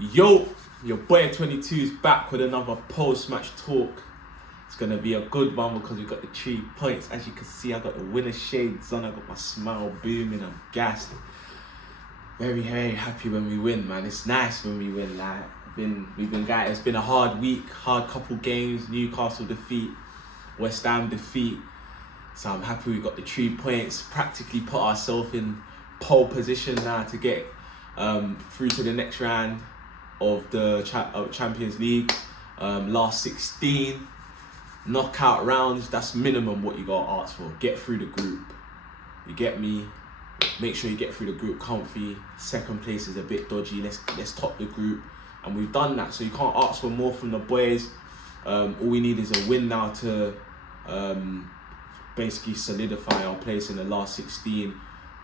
Yo, your boy 22 is back with another post-match talk. It's going to be a good one because we got the 3 points. As you can see, I got the winner shades on. I got my smile booming. I'm gassed. Very, very happy when we win, man. It's nice when we win. Like, it's been a hard week, hard couple games. Newcastle defeat, West Ham defeat. So I'm happy we got the 3 points. Practically put ourselves in pole position now to get through to the next round of the Champions League. Last 16 knockout rounds. That's minimum what you gotta ask for. Get through the group. You get me? Make sure you get through the group comfy. Second place is a bit dodgy. Let's top the group, and we've done that. So you can't ask for more from the boys. All we need is a win now to basically solidify our place in the last 16.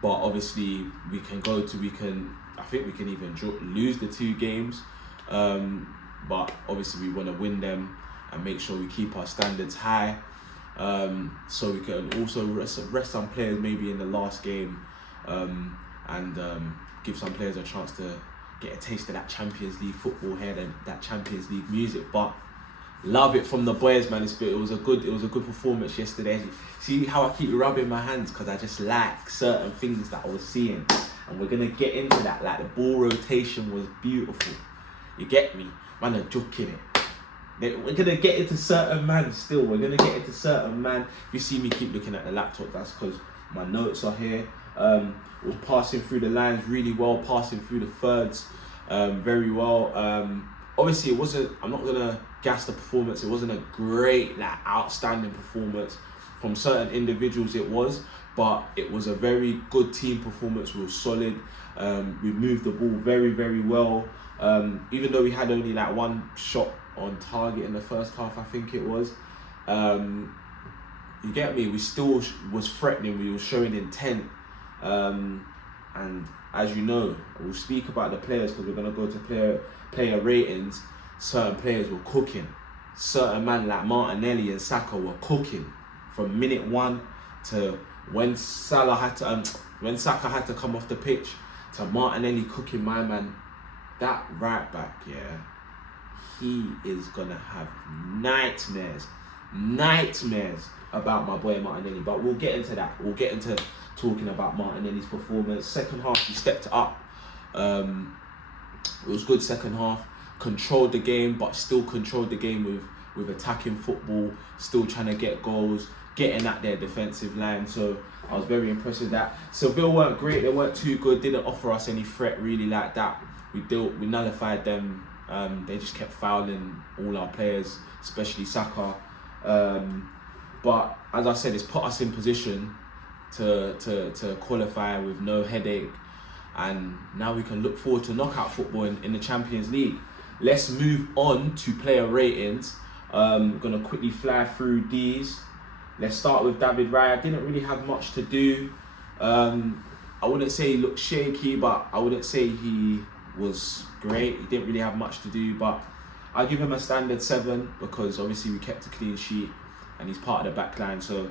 But obviously I think we can even lose the 2 games. But obviously we want to win them and make sure we keep our standards high. So we can also rest some players maybe in the last game, and give some players a chance to get a taste of that Champions League football here and that Champions League music. But love it from the boys, man. It was a good performance yesterday. See how I keep rubbing my hands because I just like certain things that I was seeing, and we're gonna get into that. Like the ball rotation was beautiful. You get me? Man, are joking it. We're gonna get into certain man still. We're gonna get into certain man. If you see me keep looking at the laptop, that's because my notes are here. Was passing through the lines really well, passing through the thirds very well. Obviously it wasn't, I'm not gonna gas the performance, it wasn't a great, like outstanding performance from certain individuals, it was, but it was a very good team performance. We were solid. We moved the ball very, very well. Even though we had only like 1 shot on target in the first half, I think it was. You get me? We still was threatening. We were showing intent. And as you know, we'll speak about the players because we're gonna go to player ratings. Certain players were cooking. Certain man like Martinelli and Saka were cooking from minute 1 to when Saka had to come off the pitch to Martinelli cooking. My man, that right back, yeah, he is gonna have nightmares about my boy Martinelli. But we'll get into that. We'll get into talking about Martinelli's performance. Second half, he stepped up. It was good second half. Controlled the game, but still controlled the game with attacking football. Still trying to get goals, getting at their defensive line. So I was very impressed with that. Sevilla weren't great. They weren't too good. Didn't offer us any threat really like that. We nullified them. They just kept fouling all our players, especially Saka. But as I said, it's put us in position to qualify with no headache, and now we can look forward to knockout football in the Champions League. Let's move on to player ratings. I'm gonna quickly fly through these. Let's start with David Raya. Didn't really have much to do. I wouldn't say he looked shaky, but I wouldn't say he was great. He didn't really have much to do, but I'll give him a standard 7 because obviously we kept a clean sheet and he's part of the back line, so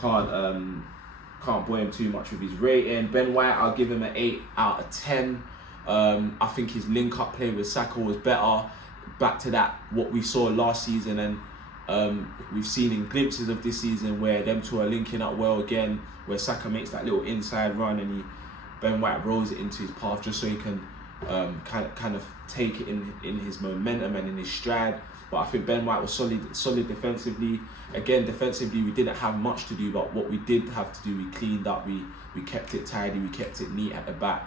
can't buoy him too much with his rating. Ben White, I'll give him an 8 out of 10. I think his link-up play with Saka was better. Back to that, what we saw last season, and we've seen in glimpses of this season where them two are linking up well again, where Saka makes that little inside run and Ben White rolls it into his path just so he can kind of take it in his momentum and in his stride. But I think Ben White was solid defensively. Again, defensively, we didn't have much to do, but what we did have to do, we cleaned up, we kept it tidy, we kept it neat at the back.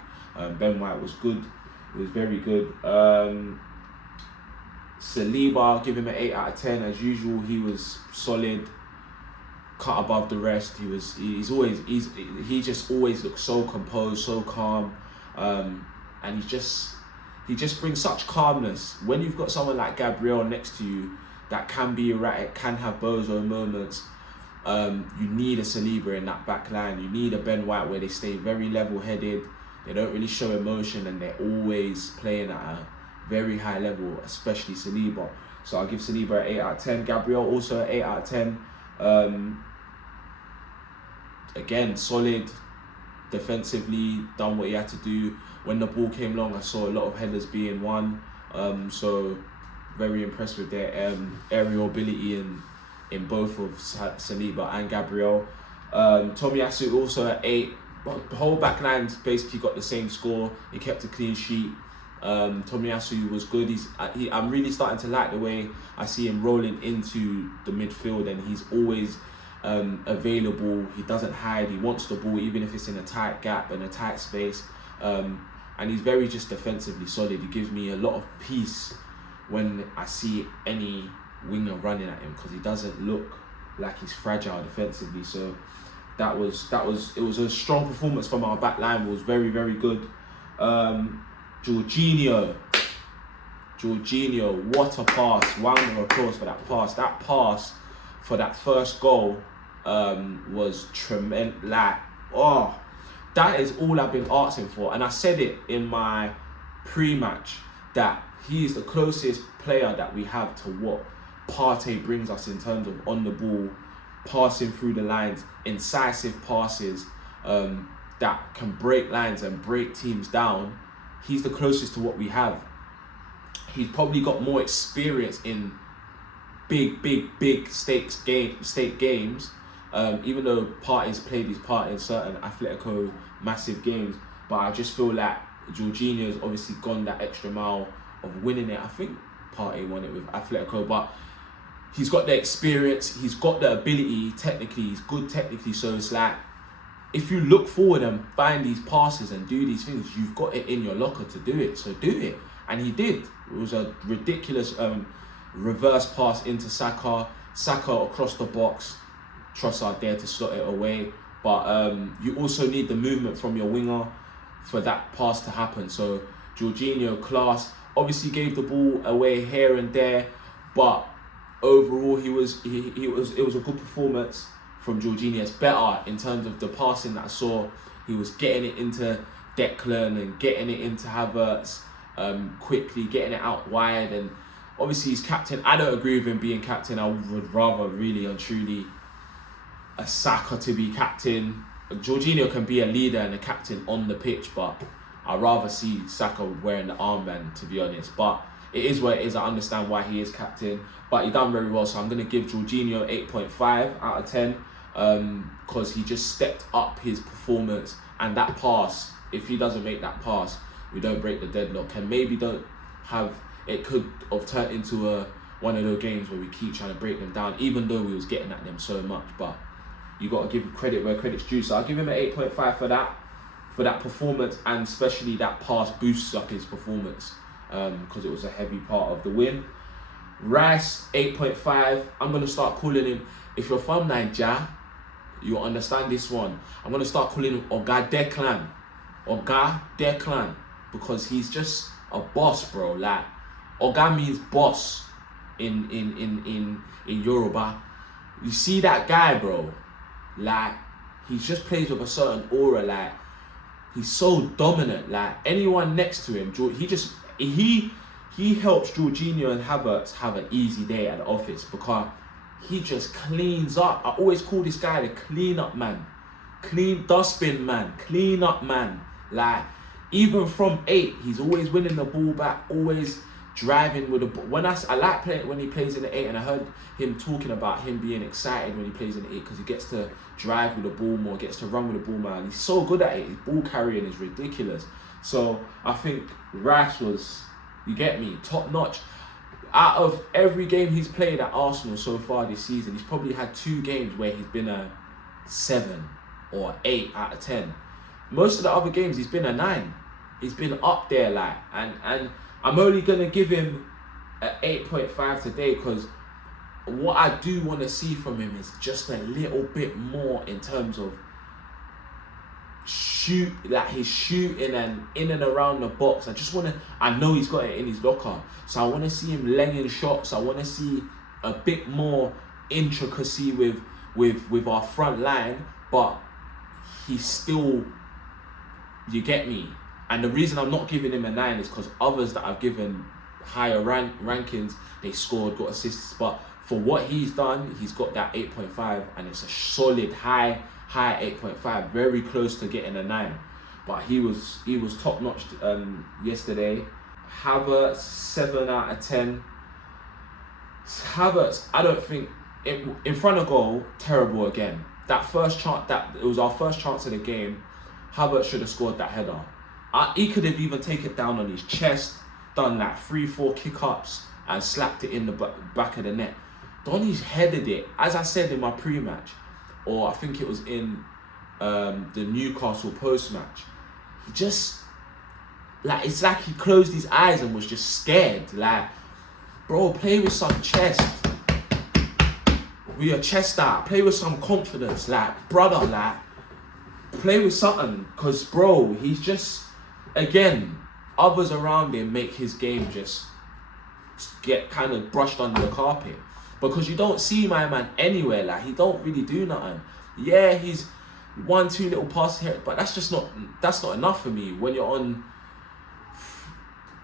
Ben White was good. It was very good. Saliba, I'll give him an 8 out of 10. As usual, he was solid, cut above the rest. He just always looks so composed, so calm, and he just brings such calmness. When you've got someone like Gabriel next to you that can be erratic, can have bozo moments, you need a Saliba in that back line. You need a Ben White where they stay very level-headed. They don't really show emotion and they're always playing at a very high level, especially Saliba. So I'll give Saliba an 8 out of 10. Gabriel also an 8 out of 10. Again, solid. defensively, done what he had to do. When the ball came long, I saw a lot of headers being won. So very impressed with their aerial ability in both of Saliba and Gabriel. Tomiyasu also at 8. But the whole back line basically got the same score. He kept a clean sheet. Tomiyasu was good. I'm really starting to like the way I see him rolling into the midfield, and he's always available. He doesn't hide. He wants the ball, even if it's in a tight gap and a tight space. And he's very just defensively solid. He gives me a lot of peace when I see any winger running at him, because he doesn't look like he's fragile defensively. So it was a strong performance from our back line. It was very, very good. Jorginho, what a pass. Round of applause for that pass. That pass for that first goal was tremendous. That is all I've been asking for. And I said it in my pre-match that he is the closest player that we have to what Partey brings us in terms of on the ball, passing through the lines, incisive passes that can break lines and break teams down. He's the closest to what we have. He's probably got more experience in big stake games. Even though Partey's played his part in certain Atletico massive games, but I just feel like Jorginho's obviously gone that extra mile of winning it. I think Partey won it with Atletico, but he's got the experience, he's got the ability technically, he's good technically, so it's like, if you look forward and find these passes and do these things, you've got it in your locker to do it, so do it. And he did. It was a ridiculous reverse pass into Saka across the box. Trossard there to slot it away, but you also need the movement from your winger for that pass to happen. So Jorginho, class, obviously gave the ball away here and there, but overall it was a good performance from Jorginho. It's better in terms of the passing that I saw. He was getting it into Declan and getting it into Havertz quickly, getting it out wide, and obviously he's captain. I don't agree with him being captain. I would rather really and truly a Saka to be captain. Jorginho can be a leader and a captain on the pitch, but I'd rather see Saka wearing the armband, to be honest. But it is what it is. I understand why he is captain, but he done very well. So I'm going to give Jorginho 8.5 out of 10 because he just stepped up his performance. And that pass, if he doesn't make that pass, we don't break the deadlock, and maybe don't have, it could have turned into one of those games where we keep trying to break them down, even though we was getting at them so much. But you got to give credit where credit's due. So I'll give him an 8.5 for that performance, and especially that pass boosts up his performance because it was a heavy part of the win. Rice, 8.5. I'm going to start calling him, if you're from Nigeria, you'll understand this one. I'm going to start calling him Oga Declan, because he's just a boss, bro. Like, Oga means boss in Yoruba. You see that guy, bro? Like, he just plays with a certain aura. Like, he's so dominant. Like, anyone next to him, he helps Jorginho and Havertz have an easy day at the office because he just cleans up. I always call this guy the clean up man, clean dustbin man, clean up man. Like, even from 8, he's always winning the ball back, always driving with the ball. I like playing when he plays in the 8, and I heard him talking about him being excited when he plays in the 8 because he gets to drive with the ball more, gets to run with the ball more. And he's so good at it. His ball carrying is ridiculous. So I think Rice was, you get me, top notch. Out of every game he's played at Arsenal so far this season, he's probably had 2 games where he's been a 7 or 8 out of 10. Most of the other games he's been a 9. He's been up there, like, and I'm only gonna give him an 8.5 today because what I do want to see from him is just a little bit more in terms of his shooting and in and around the box. I know he's got it in his locker, so I want to see him laying shots. I want to see a bit more intricacy with our front line, but he's still, you get me. And the reason I'm not giving him a 9 is because others that I've given higher rankings, they scored, got assists, but for what he's done, he's got that 8.5, and it's a solid high high 8.5, very close to getting a 9. But he was top notch yesterday. Havertz 7 out of 10. Havertz, I don't think in front of goal, terrible again. That first chance, it was our first chance of the game. Havertz should have scored that header. He could have even taken it down on his chest, done like 3-4 kick-ups and slapped it in the back of the net. Donny's headed it, as I said in my pre-match, or I think it was in the Newcastle post-match. He just, it's like he closed his eyes and was just scared. Like, bro, play with some chest. With your chest out. Play with some confidence. Like, brother, play with something. Because, bro, he's just, again, others around him make his game just get kind of brushed under the carpet. Because you don't see my man anywhere. Like, he don't really do nothing. Yeah, he's 1-2 little passes here, but that's not enough for me. When you're on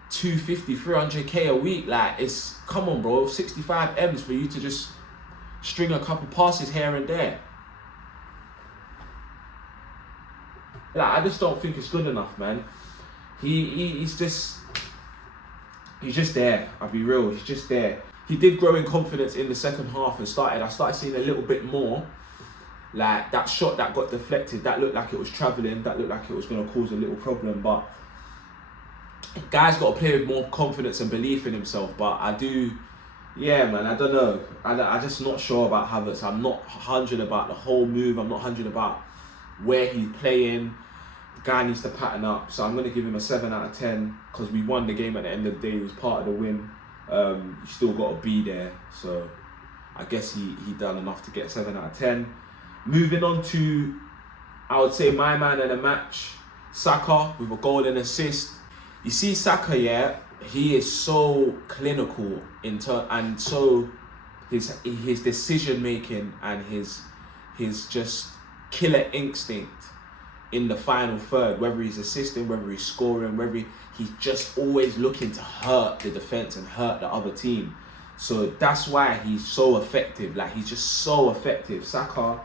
250, 300k a week, like, it's, come on, bro, 65 M's for you to just string a couple passes here and there. Like, I just don't think it's good enough, man. He's just there. I'll be real, he's just there. He did grow in confidence in the second half and I started seeing a little bit more. Like, that shot that got deflected, that looked like it was travelling, that looked like it was going to cause a little problem. But guy's got to play with more confidence and belief in himself. But I do, yeah, man, I don't know. I'm just not sure about Havertz. I'm not 100 about the whole move. I'm not 100 about where he's playing. The guy needs to pattern up. So I'm going to give him a 7 out of 10 because we won the game at the end of the day. It was part of the win. You still got to be there. So I guess he done enough to get 7 out of 10. Moving on to, I would say, my man of the match, Saka, with a goal and assist. You see Saka, yeah, he is so clinical and so his decision making and his just killer instinct in the final third, whether he's assisting, whether he's scoring, he's just always looking to hurt the defense and hurt the other team. So that's why he's so effective. Like, he's just so effective. Saka,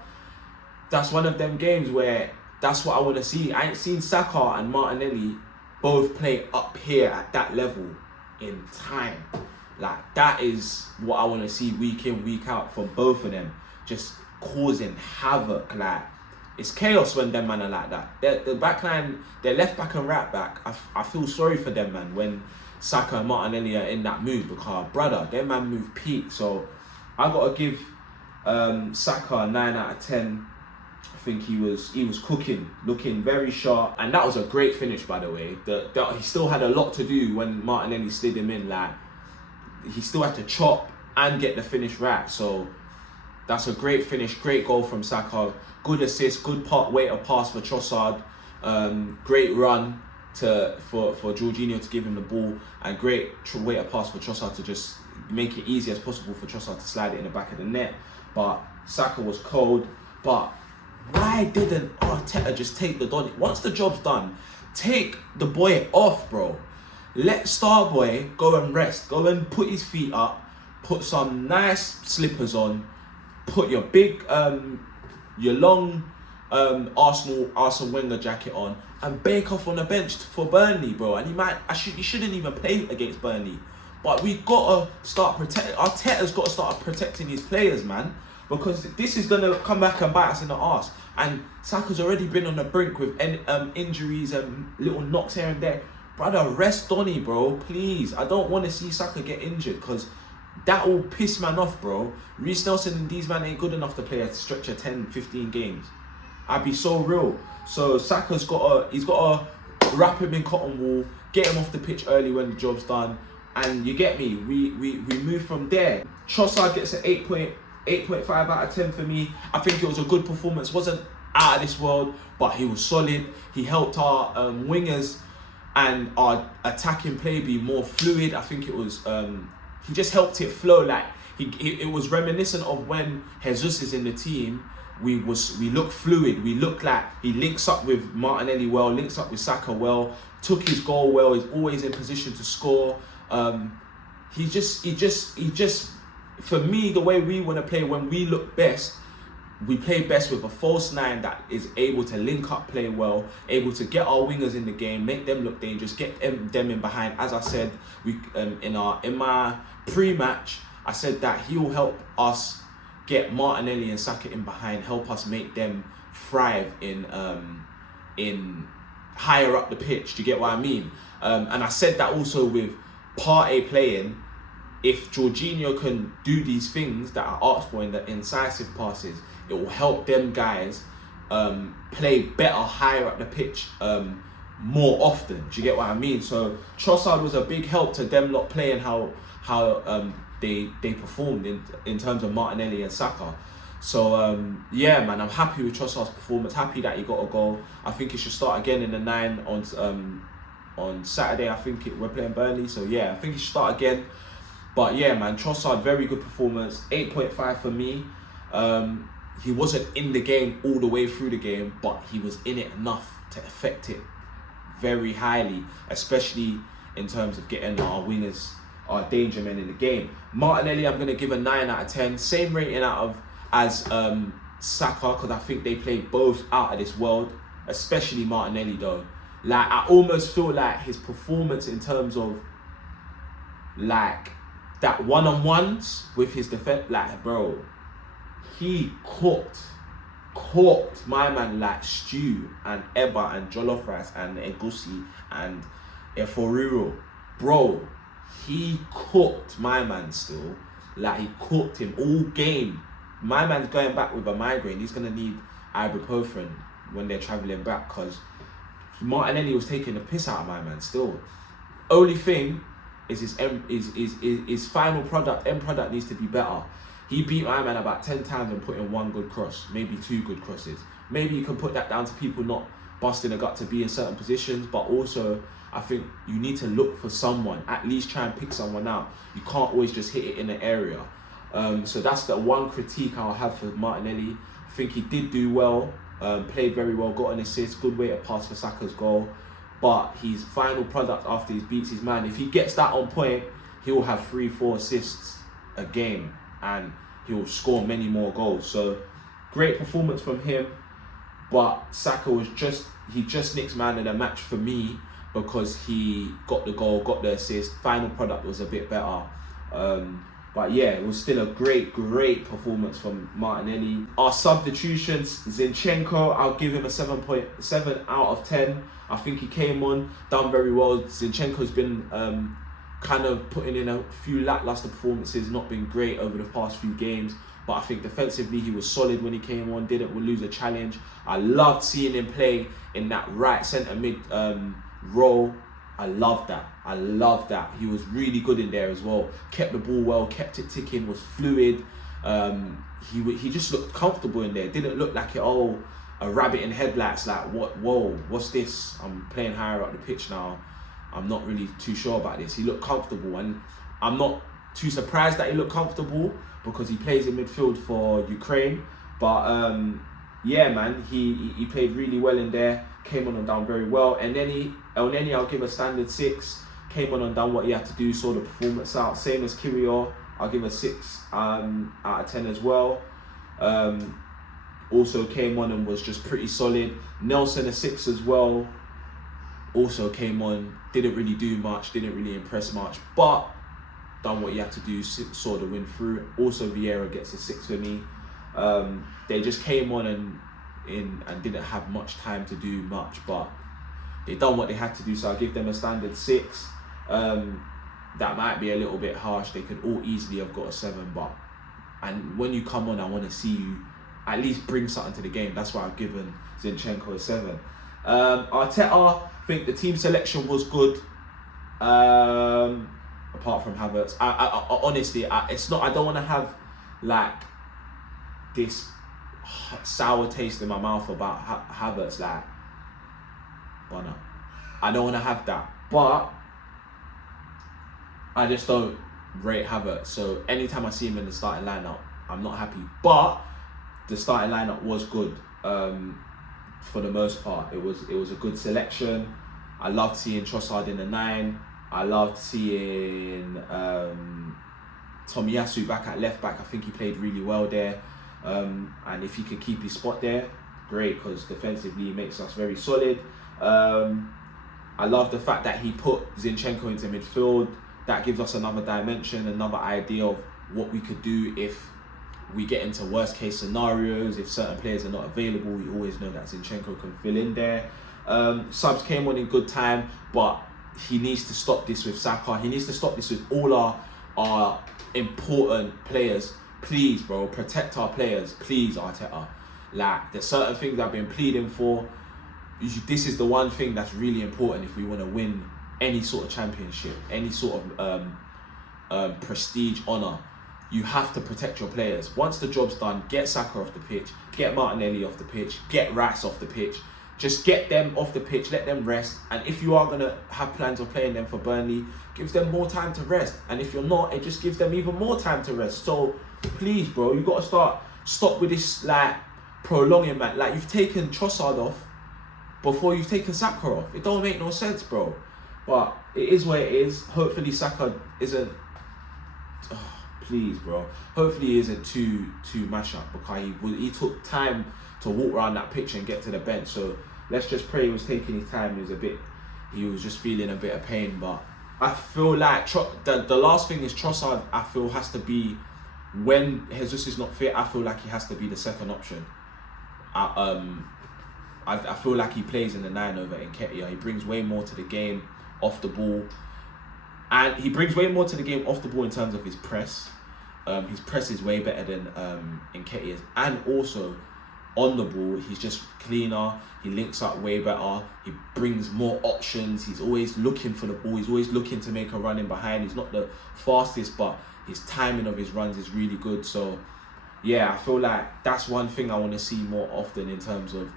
that's one of them games where that's what I want to see. I ain't seen Saka and Martinelli both play up here at that level in time. Like, that is what I want to see week in, week out from both of them. Just causing havoc. Like, it's chaos when them man are like that. The back line, their left back and right back, I feel sorry for them, man, when Saka and Martinelli are in that mood, because, brother, them man move peak. So I got to give Saka a 9 out of 10. I think he was cooking, looking very sharp, and that was a great finish, by the way. He still had a lot to do when Martinelli slid him in. Like, he still had to chop and get the finish right. So that's a great finish, great goal from Saka. Good assist, good weight of pass for Trossard. Great run for Jorginho to give him the ball, and great weight of pass for Trossard to just make it easy as possible for Trossard to slide it in the back of the net. But Saka was cold. But why didn't Arteta just take the Donny? Once the job's done, take the boy off, bro. Let Starboy go and rest. Go and put his feet up. Put some nice slippers on. Put your big, your long Arsene Wenger jacket on and bake off on the bench for Burnley, bro. And he shouldn't even play against Burnley. But we gotta start protecting. Arteta's got to start protecting his players, man. Because this is going to come back and bite us in the arse. And Saka's already been on the brink with injuries and little knocks here and there. Brother, rest Donny, bro, please. I don't want to see Saka get injured, because that will piss man off, bro. Reece Nelson and these man ain't good enough to play a stretch of 10, 15 games. I'd be so real. So Saka's got to wrap him in cotton wool, get him off the pitch early when the job's done. And you get me, we move from there. Trossard gets an 8.5 out of 10 for me. I think it was a good performance. Wasn't out of this world, but he was solid. He helped our wingers and our attacking play be more fluid. I think it was he just helped it flow. Like, it was reminiscent of when Jesus is in the team. We look fluid. We look like he links up with Martinelli well, links up with Saka well, took his goal well. He's always in position to score. He just. For me, the way we want to play when we look best we play best with a false nine that is able to link up, play well, able to get our wingers in the game, make them look dangerous, get them in behind. As I said, we in my pre-match, I said that he will help us get Martinelli and Saka in behind, help us make them thrive in higher up the pitch. Do you get what I mean? And I said that also with Partey playing. If Jorginho can do these things that I asked for in the incisive passes, it will help them guys play better higher up the pitch more often. Do you get what I mean? So Trossard was a big help to them not playing how they performed in terms of Martinelli and Saka. So yeah, man, I'm happy with Trossard's performance. Happy that he got a goal. I think he should start again in the 9 on Saturday. I think we're playing Burnley. So yeah, I think he should start again. But yeah, man, Trossard, very good performance. 8.5 for me. He wasn't in the game all the way through the game, but he was in it enough to affect it very highly, especially in terms of getting our wingers, our danger men in the game. Martinelli, I'm going to give a 9 out of 10. Same rating as Saka, because I think they played both out of this world, especially Martinelli though. Like, I almost feel like his performance in terms of like that one-on-ones with his defense, like, bro, he cooked my man like stew and eba and jollof rice and egusi and eforiro. Bro, he cooked my man still. Like, he cooked him all game. My man's going back with a migraine. He's going to need ibuprofen when they're travelling back, because Martinelli was taking the piss out of my man still. Only thing is his final product, end product, needs to be better. He beat my man about 10 times and put in 1 good cross, maybe 2 good crosses. Maybe you can put that down to people not busting a gut to be in certain positions, but also I think you need to look for someone, at least try and pick someone out. You can't always just hit it in the area. So that's the one critique I'll have for Martinelli. I think he did do well, played very well, got an assist, good way to pass for Saka's goal. But his final product after he beats his man, if he gets that on point, he will have 3-4 assists a game and he'll score many more goals. So great performance from him. But Saka he just nicked man of the match for me, because he got the goal, got the assist. Final product was a bit better. But yeah, it was still a great performance from Martinelli. Our substitutions, Zinchenko, I'll give him a 7.7 out of 10. I think he came on, done very well. Zinchenko's been kind of putting in a few lackluster performances, not been great over the past few games. But I think defensively he was solid when he came on, didn't lose a challenge. I loved seeing him play in that right centre mid role. I love that. He was really good in there as well. Kept the ball well, kept it ticking, was fluid. He just looked comfortable in there. Didn't look like a rabbit in headlights. Like, what's this? I'm playing higher up the pitch now. I'm not really too sure about this. He looked comfortable, and I'm not too surprised that he looked comfortable, because he plays in midfield for Ukraine. But yeah, man, he played really well in there. Came on and done very well. And then Elneny, I'll give a standard 6. Came on and done what he had to do, saw the performance out. Same as Kirill, I'll give a 6 out of 10 as well. Also came on and was just pretty solid. Nelson, a 6 as well. Also came on, didn't really do much, didn't really impress much, but done what he had to do, saw the win through. Also Vieira gets a 6 for me. They just came on and didn't have much time to do much, but they done what they had to do, so I'll give them a standard 6. That might be a little bit harsh. They could all easily have got a 7, and when you come on, I want to see you at least bring something to the game. That's why I've given Zinchenko a 7. Arteta, I think the team selection was good. Apart from Havertz, I honestly, it's not. I don't want to have like this sour taste in my mouth about Havertz. Like, well, no, I don't want to have that. But I just don't rate Havertz. So anytime I see him in the starting lineup, I'm not happy. But the starting lineup was good. For the most part, it was a good selection. I loved seeing Trossard in the 9. I loved seeing Tomiyasu back at left back. I think he played really well there. And if he could keep his spot there, great, because defensively he makes us very solid. I love the fact that he put Zinchenko into midfield. That gives us another dimension, another idea of what we could do if we get into worst case scenarios. If certain players are not available, we always know that Zinchenko can fill in there. Subs came on in good time, but he needs to stop this with Saka. He needs to stop this with all our important players. Please, bro, protect our players. Please, Arteta. Like, there's certain things I've been pleading for. This is the one thing that's really important if we want to win any sort of championship, any sort of prestige, honour. You have to protect your players. Once the job's done, get Saka off the pitch, get Martinelli off the pitch, get Rice off the pitch. Just get them off the pitch, let them rest. And if you are going to have plans of playing them for Burnley, gives them more time to rest. And if you're not, it just gives them even more time to rest. So please, bro, you got to stop with this, like, prolonging, man. Like, you've taken Trossard off before you've taken Saka off. It don't make no sense, bro. But it is what it is. Hopefully Saka isn't... Oh, please, bro. Hopefully he isn't too mash up, because he took time to walk around that pitch and get to the bench. So let's just pray he was taking his time. He was just feeling a bit of pain. But I feel like the last thing is Trossard. I feel has to be, when Jesus is not fit, I feel like he has to be the second option. I feel like he plays in the 9 over Nketiah. He brings way more to the game off the ball, and he brings way more to the game off the ball in terms of his press. His press is way better than Nketiah's, and also on the ball, he's just cleaner. He links up way better. He brings more options. He's always looking for the ball. He's always looking to make a run in behind. He's not the fastest, but his timing of his runs is really good. So, yeah, I feel like that's one thing I want to see more often in terms of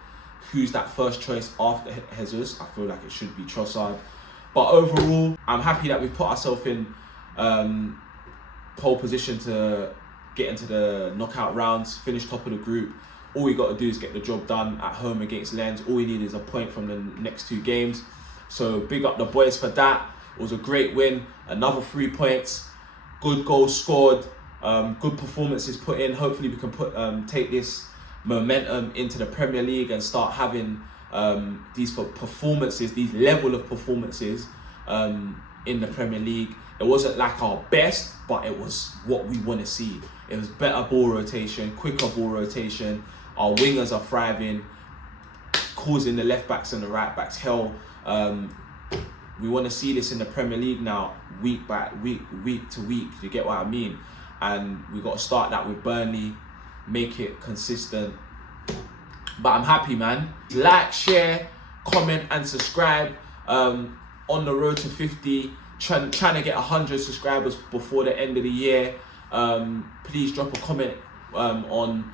who's that first choice after Jesus. I feel like it should be Trossard. But overall, I'm happy that we've put ourselves in pole position to get into the knockout rounds, finish top of the group. All we got to do is get the job done at home against Lens. All we need is a point from the next 2 games. So big up the boys for that. It was a great win. Another 3 points. Good goals scored. Good performances put in. Hopefully we can take this momentum into the Premier League and start having these performances, these level of performances in the Premier League. It wasn't like our best, but it was what we want to see. It was better ball rotation, quicker ball rotation. Our wingers are thriving, causing the left backs and the right backs hell. We want to see this in the Premier League now, week to week. You get what I mean? And we got to start that with Burnley, make it consistent. But I'm happy, man. Like, share, comment, and subscribe. On the road to 50, trying to get 100 subscribers before the end of the year. Please drop a comment on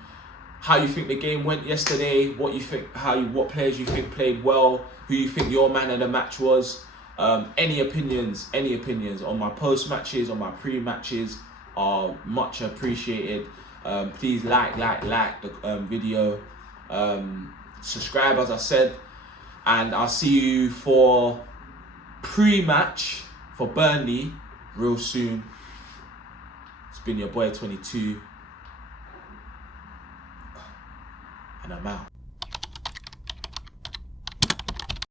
how you think the game went yesterday, what you think, what players you think played well, who you think your man of the match was. Any opinions on my post matches, on my pre matches are much appreciated. Please like the video, subscribe as I said, and I'll see you for pre-match for Burnley real soon. It's been your boy 22, and I'm out.